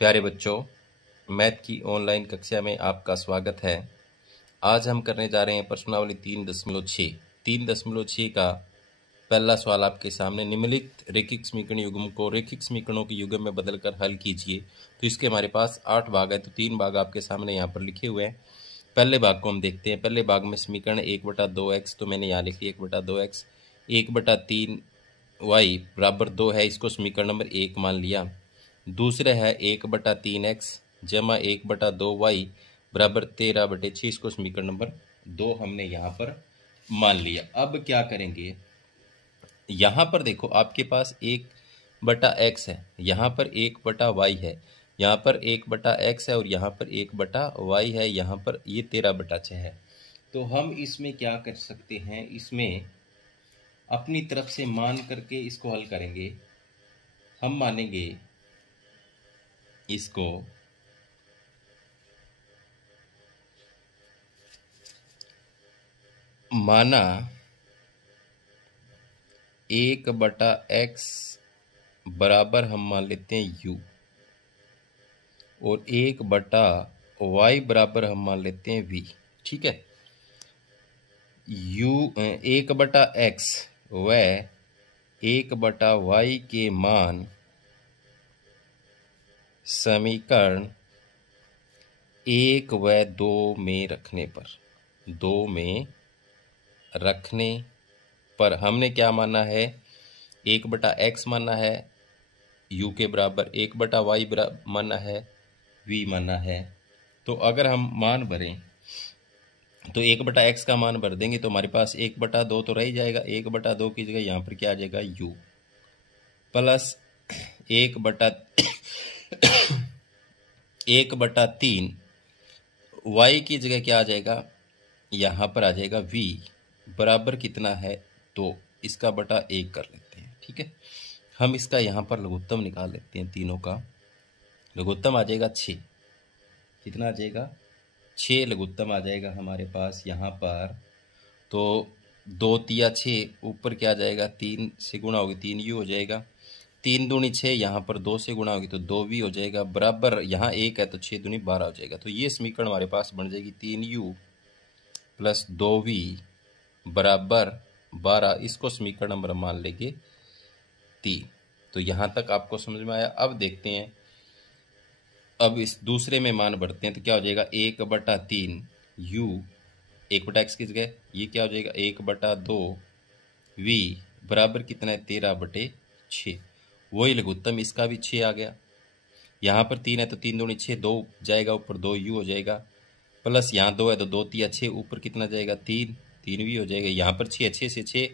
प्यारे बच्चों, मैथ की ऑनलाइन कक्षा में आपका स्वागत है। आज हम करने जा रहे हैं प्रश्नावली 3.6। 3.6 का पहला सवाल आपके सामने। निम्नलिखित रैखिक समीकरण युग्म को रैखिक समीकरणों के युग्म में बदलकर हल कीजिए। तो इसके हमारे पास 8 भाग है, तो 3 भाग आपके सामने यहाँ पर लिखे हुए हैं। पहले भाग को हम देखते हैं। पहले भाग में समीकरण 1/2x, तो मैंने यहाँ लिखी 1/2x। 1/3y बराबर 2 है, इसको समीकरण नंबर 1 मान लिया। दूसरा है 1/3x जमा 1/2y बराबर 13/6, इसको समीकरण नंबर 2 हमने यहाँ पर मान लिया। अब क्या करेंगे, यहाँ पर देखो आपके पास 1/x है, यहाँ पर 1/y है, यहाँ पर 1/x है और यहाँ पर 1/y है, यहाँ पर ये 13/6 है। तो हम इसमें क्या कर सकते हैं, इसमें अपनी तरफ से मान करके इसको हल करेंगे। हम मानेंगे इसको माना 1/x बराबर हम मान लेते हैं u, और 1/y बराबर हम मान लेते हैं v। ठीक है, u 1/x व 1/y के मान समीकरण 1 व 2 में रखने पर हमने क्या माना है, 1/x माना है u के बराबर, 1/y माना है, v माना है। तो अगर हम मान भरें तो 1/x का मान भर देंगे तो हमारे पास 1/2 तो रह ही जाएगा। 1/2 की जगह यहाँ पर क्या आ जाएगा, u प्लस 1/3 y की जगह क्या आ जाएगा, यहाँ पर आ जाएगा v बराबर कितना है, तो इसका बटा 1 कर लेते हैं। ठीक है, हम इसका यहाँ पर लघुत्तम निकाल लेते हैं। तीनों का लघुत्तम आ जाएगा 6। कितना आ जाएगा, 6 लघुत्तम आ जाएगा हमारे पास यहाँ पर। तो 2 तिया 6, ऊपर क्या आ जाएगा, 3 से गुणा होगी 3u हो जाएगा। 3 दूनी 6, यहाँ पर 2 से गुणा होगी तो 2v हो जाएगा, बराबर यहाँ 1 है तो 6 दूनी 12 हो जाएगा। तो ये समीकरण हमारे पास बन जाएगी 3u प्लस 2v बराबर 12। इसको समीकरण नंबर मान लेंगे 3। तो यहाँ तक आपको समझ में आया। अब देखते हैं, अब इस दूसरे में मान भरते हैं तो क्या हो जाएगा, 1/3 u 1/x की जगह ये क्या हो जाएगा 1/2 v बराबर कितना है 13/6। वही लघुत्तम, इसका भी 6 आ गया। यहाँ पर 3 है तो 3 दूनी 6, 2 जाएगा ऊपर 2u हो जाएगा, प्लस यहाँ 2 है तो 2 तिया 6, ऊपर कितना जाएगा 3v हो जाएगा। यहाँ पर 6 से 6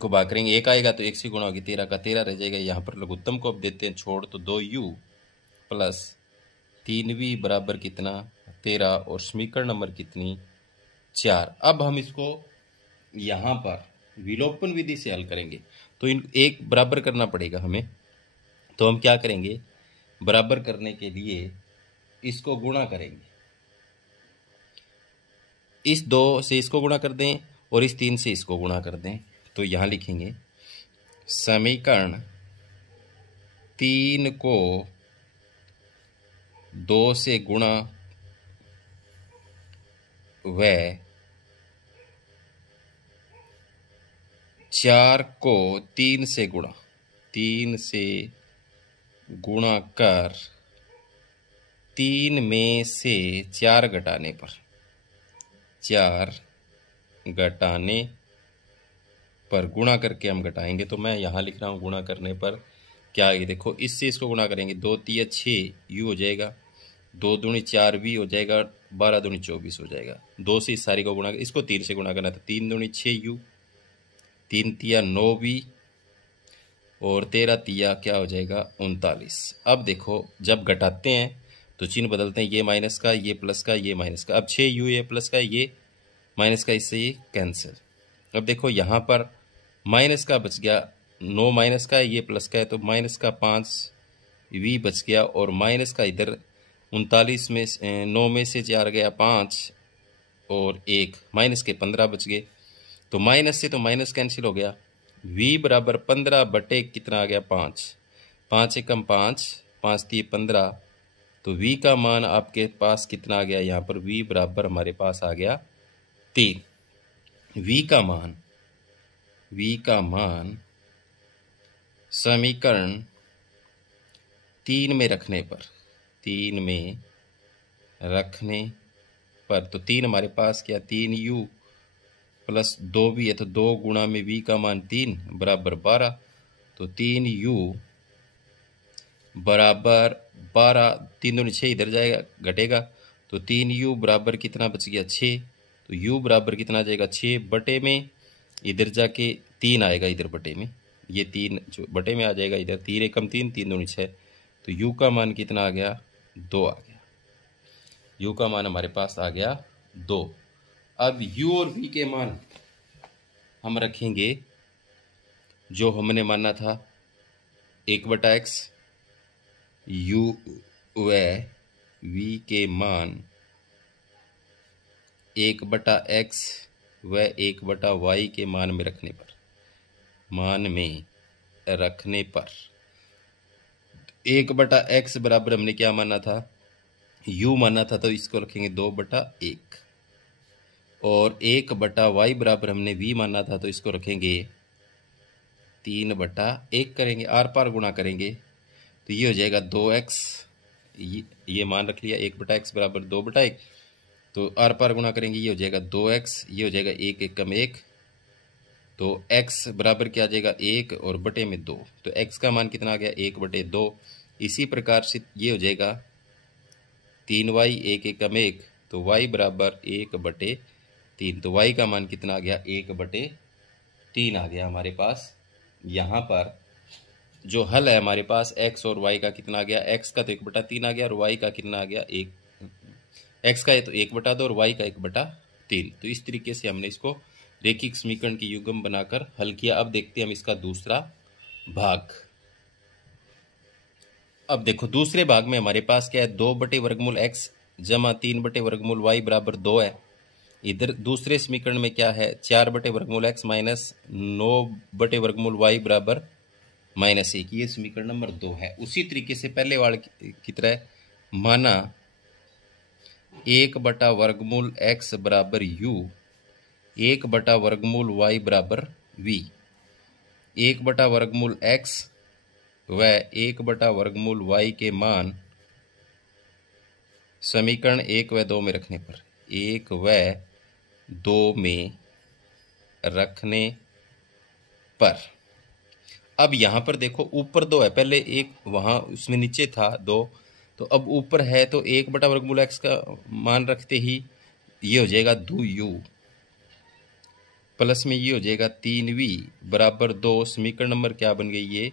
को भाग करेंगे, 1 आएगा तो 1 से गुणा होगी 13 का 13 रह जाएगा। यहाँ पर लघुत्तम को अब देते हैं छोड़, तो 2u प्लस 3v बराबर कितना 13, और समीकरण नंबर कितनी 4। अब हम इसको यहाँ पर विलोपन विधि से हल करेंगे, तो इन एक बराबर करना पड़ेगा हमें। तो हम क्या करेंगे, बराबर करने के लिए इसको गुणा करेंगे, इस 2 से इसको गुणा कर दें और इस 3 से इसको गुणा कर दें। तो यहाँ लिखेंगे समीकरण 3 को 2 से गुणा व 4 को 3 से गुणा कर 3 में से 4 घटाने पर गुणा करके हम घटाएंगे। तो मैं यहाँ लिख रहा हूँ गुणा करने पर क्या है, देखो इससे इसको गुणा करेंगे, 2 तिया 6u हो जाएगा, 2 दूनी 4v हो जाएगा, 12 दूनी 24 हो जाएगा। 2 से इस सारी को गुणा, इसको 3 से गुणा करना, तो 3 दूनी 6u, 3 तिया 9v और 13 तिया क्या हो जाएगा 39। अब देखो जब घटाते हैं तो चिन्ह बदलते हैं, ये माइनस का, ये प्लस का, ये माइनस का। अब 6u ये प्लस का, ये माइनस का, इससे ये कैंसिल। अब देखो यहाँ पर माइनस का बच गया, 9 माइनस का है, ये प्लस का है, तो माइनस का 5v बच गया, और माइनस का इधर 39 में 9 में से 4 गया 5 और 1 माइनस के 15 बच गए। तो माइनस से तो माइनस कैंसिल हो गया, v बराबर 15 बटे कितना आ गया 5, 5 एकम 5, 5 3 15, तो v का मान आपके पास कितना आ गया, यहाँ पर v बराबर हमारे पास आ गया 3। v का मान समीकरण 3 में रखने पर तो 3 हमारे पास क्या, 3u प्लस 2v है, तो 2 गुणा में v का मान 3 बराबर 12, तो 3u बराबर 12, 3 दूनी 6 इधर जाएगा घटेगा, तो 3u बराबर कितना बच गया 6, तो u बराबर कितना आ जाएगा 6 बटे में, इधर जाके 3 आएगा इधर बटे में, ये 3 जो बटे में आ जाएगा इधर, 3 एकम 3, 3 दूनी 6, तो u का मान कितना आ गया 2 आ गया, u का मान हमारे पास आ गया 2। अब u और v के मान हम रखेंगे जो हमने माना था 1/x, u व v के मान 1/x व 1/y के मान में रखने पर 1/x बराबर हमने क्या माना था, u माना था, तो इसको रखेंगे 2/1, और 1/y बराबर हमने v माना था, तो इसको रखेंगे 3/1 करेंगे, आर पार गुणा करेंगे, तो ये हो जाएगा 2x, ये मान रख लिया 1/x बराबर 2/1, तो आर पार गुणा करेंगे, ये हो जाएगा 2x, ये हो जाएगा 1 एकम 1, तो x बराबर क्या आ जाएगा 1 और बटे में 2, तो x का मान कितना आ गया 1/2। इसी प्रकार से ये हो जाएगा 3y 1 एकम 1, तो y बराबर 1/3, तो y का मान कितना आ गया 1/3 आ गया हमारे पास। यहाँ पर जो हल है हमारे पास x और y का कितना आ गया, x का तो 1/3 आ गया और y का कितना आ गया, x का तो 1/2 और y का 1/3। तो इस तरीके से हमने इसको रेखिक समीकरण की युग्म बनाकर हल किया। अब देखते हैं हम इसका दूसरा भाग। अब देखो दूसरे भाग में हमारे पास क्या है, 2/वर्गमूल x जमा 3/वर्गमूल y बराबर 2 है। इधर दूसरे समीकरण में क्या है, 4/वर्गमूल x माइनस 9/वर्गमूल y बराबर -1, ये समीकरण नंबर 2 है। उसी तरीके से पहले वाले की तरह माना 1/वर्गमूल x बराबर u, 1/वर्गमूल y बराबर v, 1/वर्गमूल x व 1/वर्गमूल y के मान समीकरण 1 व 2 में रखने पर, 1 व 2 में रखने पर। अब यहाँ पर देखो ऊपर 2 है, पहले एक वहाँ उसमें नीचे था 2, तो अब ऊपर है, तो 1/वर्गमूल x का मान रखते ही ये हो जाएगा 2u प्लस में ये हो जाएगा 3v बराबर 2। समीकरण नंबर क्या बन गई, ये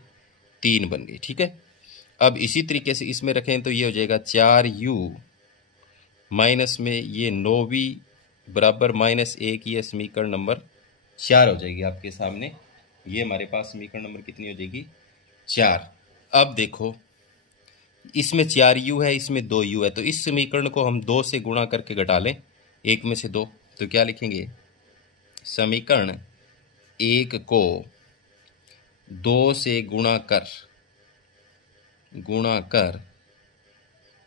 3 बन गई। ठीक है, अब इसी तरीके से इसमें रखें तो ये हो जाएगा 4u माइनस में ये 9v बराबर -1, ये समीकरण नंबर 4 हो जाएगी आपके सामने। ये हमारे पास समीकरण नंबर कितनी हो जाएगी, 4। अब देखो इसमें 4u है, इसमें 2u है, तो इस समीकरण को हम 2 से गुणा करके घटा लें, 1 में से 2, तो क्या लिखेंगे, समीकरण 1 को 2 से गुणा कर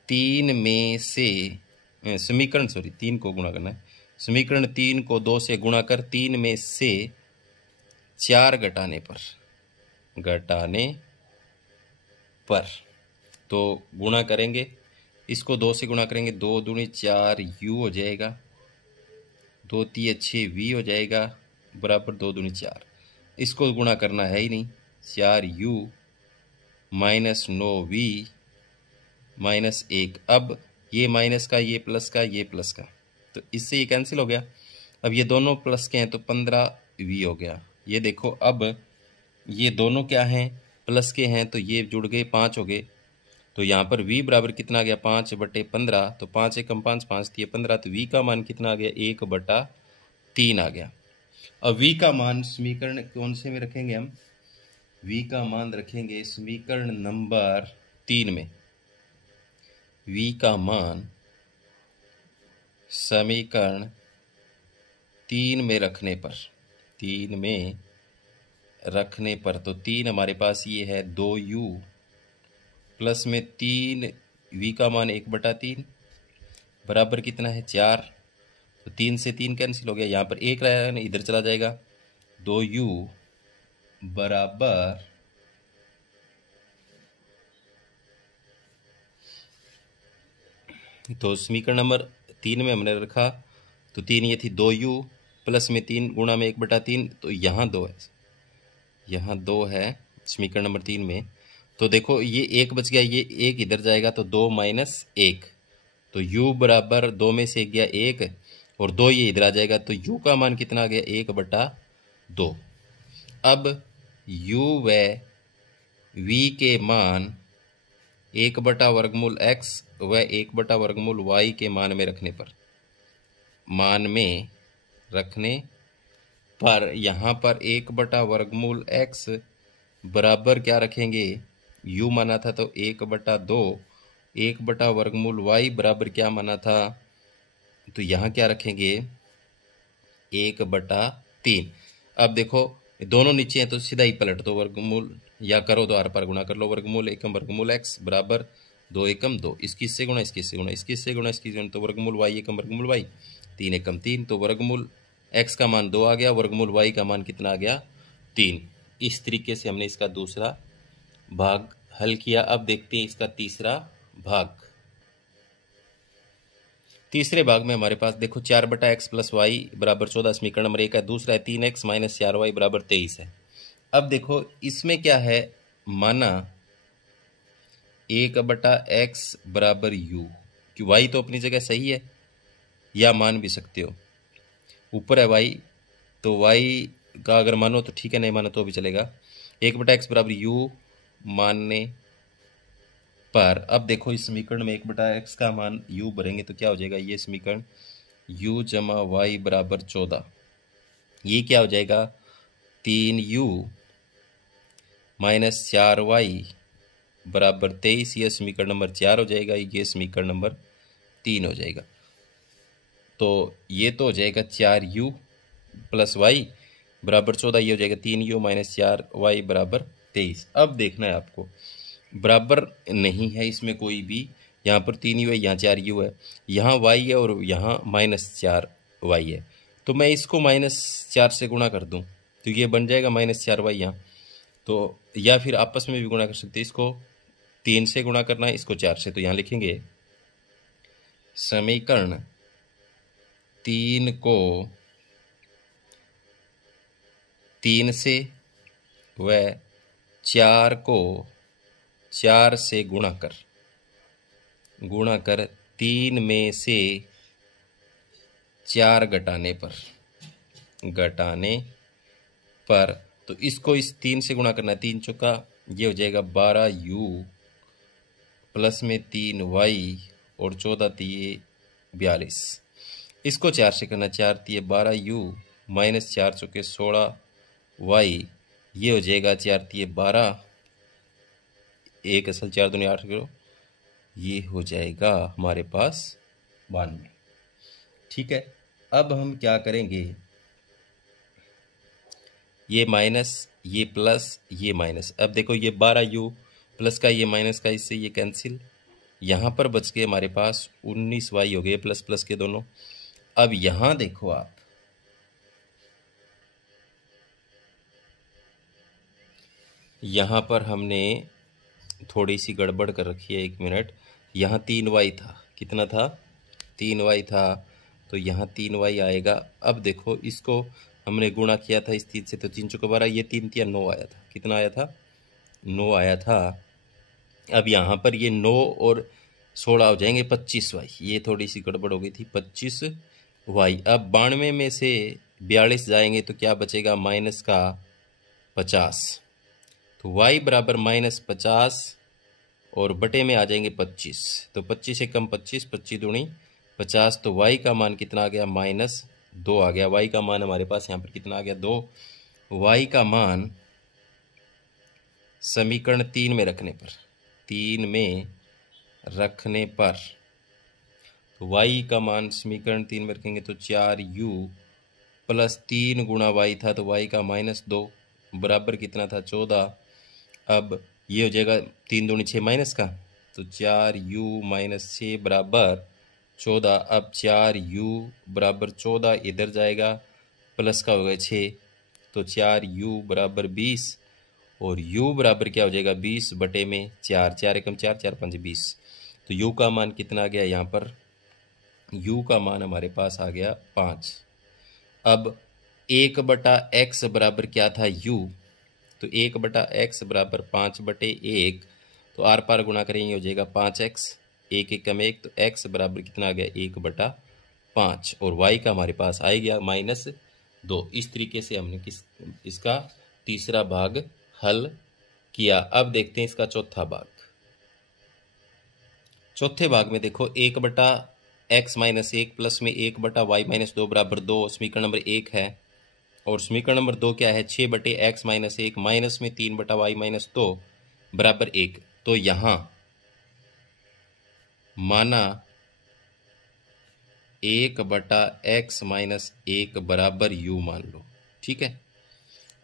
3 में से समीकरण 3 को गुणा करना है, समीकरण 3 को 2 से गुणा कर 3 में से 4 घटाने पर तो गुणा करेंगे, इसको 2 से गुणा करेंगे, 2 दूनी 4u हो जाएगा, 2 3 6v हो जाएगा बराबर 2 दूनी 4। इसको गुणा करना है ही नहीं, 4u माइनस 9v माइनस 1। अब ये माइनस का, ये प्लस का, ये प्लस का, तो इससे ये कैंसिल हो गया। अब ये दोनों प्लस के हैं तो 15v हो गया। ये देखो अब ये दोनों क्या हैं, प्लस के हैं, तो ये जुड़ गए 5 हो गए। तो यहाँ पर v बराबर कितना आ गया, 5/15, तो 5 एकम 5, 5 3 15, तो v का मान कितना आ गया, 1/3 आ गया। अब v का मान समीकरण कौन से में रखेंगे हम, v का मान रखेंगे समीकरण नंबर 3 में। v का मान समीकरण 3 में रखने पर, तो 3 हमारे पास ये है 2u प्लस में 3 v का मान 1/3 बराबर कितना है 4। तो 3 से 3 कैंसिल हो गया, यहाँ पर 1 रहा है, इधर चला जाएगा। 2u बराबर तो समीकरण नंबर 3 में हमने रखा तो 3 ये थी 2u प्लस में 3 गुणा में 1/3, तो यहाँ 2 है, यहाँ 2 है समीकरण नंबर 3 में। तो देखो ये 1 बच गया, ये 1 इधर जाएगा तो 2 माइनस 1, तो u बराबर 2 में से 1 गया 1 और 2 ये इधर आ जाएगा, तो u का मान कितना आ गया 1/2। अब u व v के मान 1/वर्गमूल x व 1/वर्गमूल y के मान में रखने पर यहाँ पर 1/वर्गमूल x बराबर क्या रखेंगे, u माना था तो 1/2, 1/वर्गमूल y बराबर क्या माना था, तो यहाँ क्या रखेंगे 1/3। अब देखो दोनों नीचे हैं तो सीधा ही पलट दो, वर्गमूल या करो तो आर पार गुणा कर लो। वर्गमूल एकम वर्गमूल x बराबर 2 एकम 2, इसकी से गुणा इसकी से गुणा इसकी से गुणा इसकी से गुणा, तो वर्गमूल y एकम वर्गमूल y 3 एकम 3, तो वर्गमूल x का मान 2 आ गया, वर्गमूल y का मान कितना आ गया 3। इस तरीके से हमने इसका दूसरा भाग हल किया। अब देखते हैं इसका तीसरा भाग। तीसरे भाग में हमारे पास देखो 4/x प्लस वाई बराबर 14 समीकरण नंबर 1 है। दूसरा है 3x माइनस 4y बराबर 23 है। अब देखो इसमें क्या है, माना 1/x बराबर u, कि y तो अपनी जगह सही है, या मान भी सकते हो, ऊपर है y, तो y का अगर मानो तो ठीक है, नहीं मानो तो भी चलेगा। 1/x बराबर u मानने पर अब देखो इस समीकरण में 1/x का मान u भरेंगे तो क्या हो जाएगा, ये समीकरण u जमा y बराबर 14, ये क्या हो जाएगा 3u माइनस 4y बराबर 23, ये समीकरण नंबर 4 हो जाएगा, ये समीकरण नंबर 3 हो जाएगा। तो ये तो हो जाएगा 4u प्लस y बराबर 14, ये हो जाएगा 3u माइनस 4y बराबर 23। अब देखना है आपको, बराबर नहीं है इसमें कोई भी, यहाँ पर 3u है, यहाँ 4u है, यहाँ y है और यहाँ -4y है, तो मैं इसको -4 से गुणा कर दूँ तो ये बन जाएगा -4y यहाँ। तो या फिर आपस में भी गुणा कर सकते हैं, इसको 3 से गुणा करना है, इसको 4 से, तो यहाँ लिखेंगे समीकरण 3 को 3 से व 4 को 4 से गुणा कर 3 में से 4 घटाने पर तो इसको इस 3 से गुणा करना है, 3 चौका ये हो जाएगा 12u प्लस में 3y और 14 तिये 42, इसको 4 से करना, 4 तिये 12u माइनस 4 चौके 16y, ये हो जाएगा 4 तिये 12, 1 असल 4 दूनी 8 करो, ये हो जाएगा हमारे पास 92। ठीक है, अब हम क्या करेंगे, ये माइनस ये प्लस ये माइनस, अब देखो ये 12u प्लस का ये माइनस का इससे ये कैंसिल, यहाँ पर बच के हमारे पास 19y हो गए, प्लस प्लस के दोनों। अब यहाँ देखो आप, यहाँ पर हमने थोड़ी सी गड़बड़ कर रखी है, 1 मिनट, यहाँ 3y था, कितना था 3y था, तो यहाँ 3y आएगा। अब देखो इसको हमने गुणा किया था इस 3 से, तो 3 चौके 12, ये 3 तिया 9 आया था, कितना आया था 9 आया था। अब यहाँ पर ये 9 और 16 हो जाएंगे 25y, ये थोड़ी सी गड़बड़ हो गई थी 25y। अब 92 में से 42 जाएंगे तो क्या बचेगा माइनस का 50, तो y बराबर -50 और बटे में आ जाएंगे 25, तो 25 से कम 25, 25 दूनी 50, तो y का मान कितना आ गया -2 आ गया। y का मान हमारे पास यहाँ पर कितना आ गया 2। y का मान समीकरण 3 में रखने पर तो y का मान समीकरण 3 में रखेंगे तो 4u प्लस 3 गुणा y था, तो y का -2 बराबर कितना था 14। अब ये हो जाएगा 3 दूनी 6 माइनस का, तो 4u माइनस 6 बराबर 14। अब 4u बराबर 14 इधर जाएगा, प्लस का होगा 6, तो 4u बराबर 20 और u बराबर क्या हो जाएगा 20 बटे में 4, 4 एकम 4, 4 पंजे 20। तो u का मान कितना आ गया यहाँ पर, u का मान हमारे पास आ गया 5। अब 1 बटा x बराबर क्या था u, तो 1 बटा x बराबर 5 बटे 1, तो आर पार गुणा करेंगे हो जाएगा 5x, 1 एकम 1, तो x बराबर कितना आ गया 1 बटा 5 और y का हमारे पास आ गया -2। इस तरीके से हमने इसका तीसरा भाग हल किया। अब देखते हैं इसका चौथा भाग। चौथे भाग में देखो 1 बटा x माइनस 1 प्लस में 1 बटा y माइनस 2 बराबर 2 समीकरण नंबर 1 है, और समीकरण नंबर 2 क्या है 6 बटे x माइनस 1 माइनस में 3 बटा y माइनस 2 बराबर 1। तो यहाँ माना 1 बटा x माइनस 1 बराबर u मान लो, ठीक है,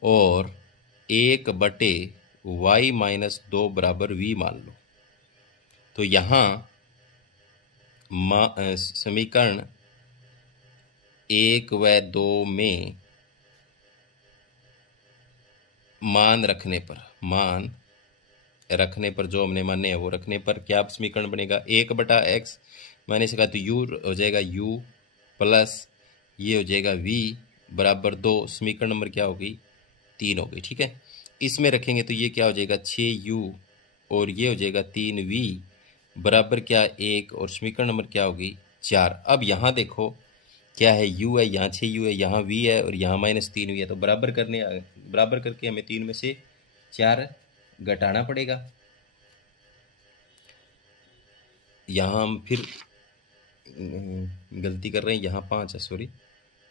और 1 बटे y माइनस 2 बराबर v मान लो। तो यहाँ समीकरण 1 व 2 में मान रखने पर जो हमने माने हैं वो रखने पर क्या समीकरण बनेगा 1 बटा x माइनस का, तो u हो जाएगा u प्लस ये हो जाएगा v बराबर 2। समीकरण नंबर क्या होगी 3 होगी, ठीक है। इसमें रखेंगे तो ये क्या हो जाएगा 6u और ये हो जाएगा 3v बराबर क्या 1, और समीकरण नंबर क्या होगी 4। अब यहाँ देखो क्या है u है, यहाँ 6u है, यहाँ v है और यहाँ -3v है, तो बराबर करके हमें 3 में से 4 घटाना पड़ेगा। यहाँ हम फिर गलती कर रहे हैं, यहाँ 5 है, सॉरी,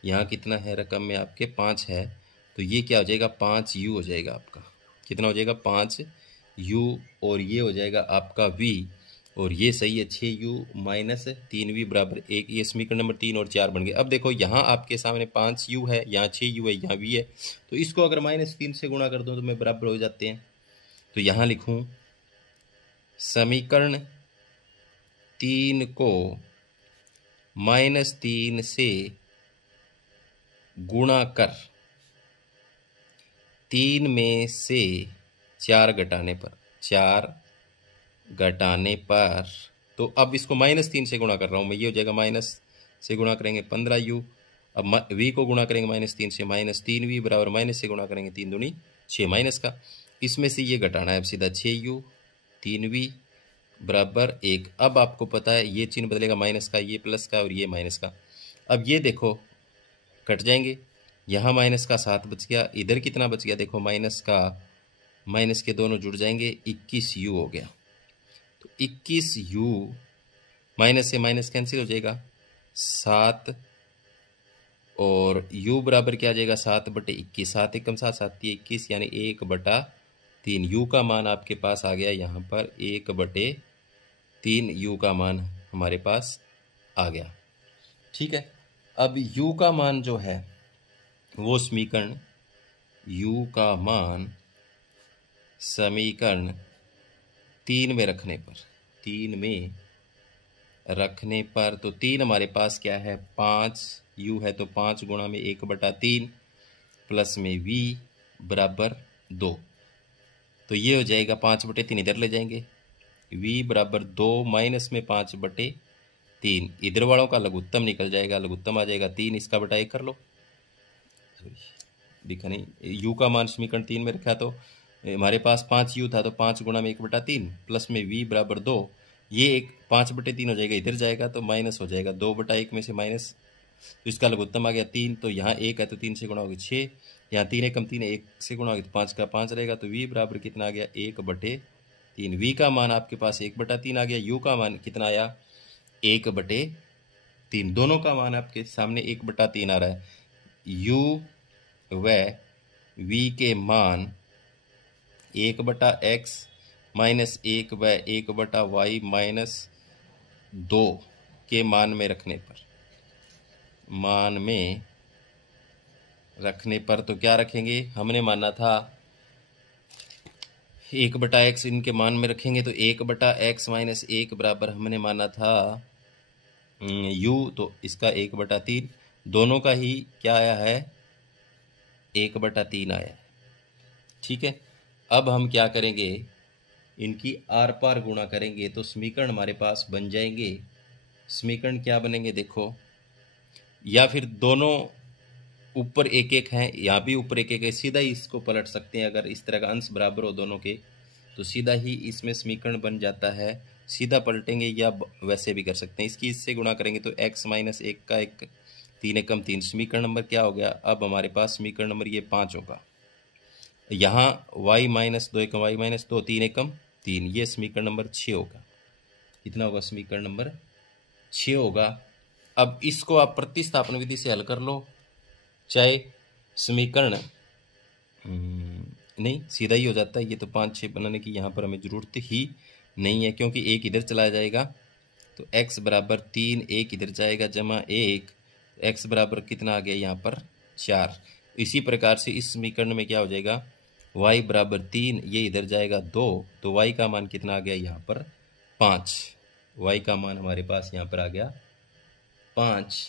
यहाँ कितना है रकम में आपके 5 है, तो ये क्या हो जाएगा 5u हो जाएगा आपका, कितना हो जाएगा 5u, और ये हो जाएगा आपका v, और ये सही है 6u माइनस 3v बराबर 1। ये समीकरण नंबर 3 और 4 बन गए। अब देखो यहाँ आपके सामने 5u है, यहाँ 6u है, यहाँ v है, तो इसको अगर -3 से गुणा कर दो तो मैं बराबर हो जाते हैं। तो यहाँ लिखूँ समीकरण 3 को -3 से गुणा कर 3 में से 4 घटाने पर, तो अब इसको -3 से गुणा कर रहा हूँ मैं, ये हो जाएगा माइनस से गुणा करेंगे 15u, अब v को गुणा करेंगे -3 से, -3v बराबर माइनस से गुणा करेंगे 3 दूनी 6 माइनस का, इसमें से ये घटाना है, अब सीधा 6u 3v बराबर 1। अब आपको पता है ये चिन्ह बदलेगा माइनस का, ये प्लस का और ये माइनस का। अब ये देखो कट जाएंगे, यहाँ माइनस का 7 बच गया, इधर कितना बच गया देखो माइनस के दोनों जुड़ जाएंगे, 21u हो गया। तो 21u माइनस से माइनस कैंसिल हो जाएगा 7, और u बराबर क्या आ जाएगा 7 बटे 21, 7 एकम 7, 7 21 यानी 1 बटा 3। u का मान आपके पास आ गया यहाँ पर 1 बटे 3 u का मान हमारे पास आ गया, ठीक है। अब u का मान जो है वो समीकरण u का मान समीकरण 3 में रखने पर तो 3 हमारे पास क्या है 5u है, तो 5 गुणा में 1 बटा 3 प्लस में v बराबर 2, तो ये हो जाएगा 5 बटे 3 इधर ले जाएंगे, v बराबर 2 माइनस में 5 बटे 3, इधर वालों का लघुत्तम निकल जाएगा, लघुत्तम आ जाएगा 3, इसका बटा 1 कर लो, दिखा नहीं, u का मान समीकरण 3 में रखा तो हमारे पास 5u था, तो 5 गुणा में 1 बटा 3 प्लस में v बराबर 2, ये एक 5 बटे 3 हो जाएगा, इधर जाएगा तो माइनस हो जाएगा, 2 बटा 1 में से माइनस, तो इसका लघुत्तम आ गया 3, तो यहाँ 1 है तो 3 से गुणा होगी 6, यहाँ 3 एकम 3 है, 1 से गुणा होगी तो 5 का 5 रहेगा, तो v बराबर कितना आ गया 1 बटे 3। v का मान आपके पास 1 बटा 3 आ गया, u का मान कितना आया 1 बटे 3, दोनों का मान आपके सामने 1 बटा 3 आ रहा है। u व v के मान 1 बटा x माइनस 1 व 1 बटा y माइनस 2 के मान में रखने पर तो क्या रखेंगे, हमने माना था 1/x इनके मान में रखेंगे तो 1/x माइनस 1 बराबर हमने माना था u, तो इसका 1/3 दोनों का ही क्या आया है 1/3 आया है। ठीक है, अब हम क्या करेंगे, इनकी आर पार गुणा करेंगे तो समीकरण हमारे पास बन जाएंगे। समीकरण क्या बनेंगे देखो, या फिर दोनों ऊपर एक एक हैं, यहाँ भी ऊपर एक एक है, सीधा ही इसको पलट सकते हैं। अगर इस तरह का अंश बराबर हो दोनों के तो सीधा ही इसमें समीकरण बन जाता है। सीधा पलटेंगे या वैसे भी कर सकते हैं। इसकी इससे गुणा करेंगे तो x माइनस 1 का 1 3 एकम 3 समीकरण नंबर क्या हो गया, अब हमारे पास समीकरण नंबर ये 5 होगा। यहाँ y माइनस 2 एकम y माइनस 2 3 एकम 3, ये समीकरण नंबर 6 होगा। कितना होगा, समीकरण नंबर 6 होगा। अब इसको आप प्रतिस्थापन विधि से हल कर लो, चाहे समीकरण नहीं सीधा ही हो जाता है। ये तो 5 6 बनाने की यहाँ पर हमें ज़रूरत ही नहीं है, क्योंकि एक इधर चला जाएगा तो x बराबर 3, एक इधर जाएगा जमा 1, x बराबर कितना आ गया यहाँ पर 4। इसी प्रकार से इस समीकरण में क्या हो जाएगा, y बराबर 3, ये इधर जाएगा 2, तो y का मान कितना आ गया यहाँ पर 5। y का मान हमारे पास यहाँ पर आ गया 5,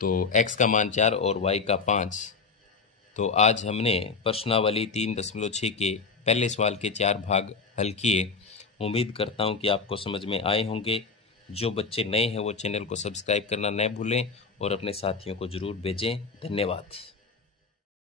तो x का मान 4 और y का 5। तो आज हमने प्रश्नावली 3.6 के पहले सवाल के 4 भाग हल किए। उम्मीद करता हूं कि आपको समझ में आए होंगे। जो बच्चे नए हैं वो चैनल को सब्सक्राइब करना न भूलें और अपने साथियों को ज़रूर भेजें। धन्यवाद।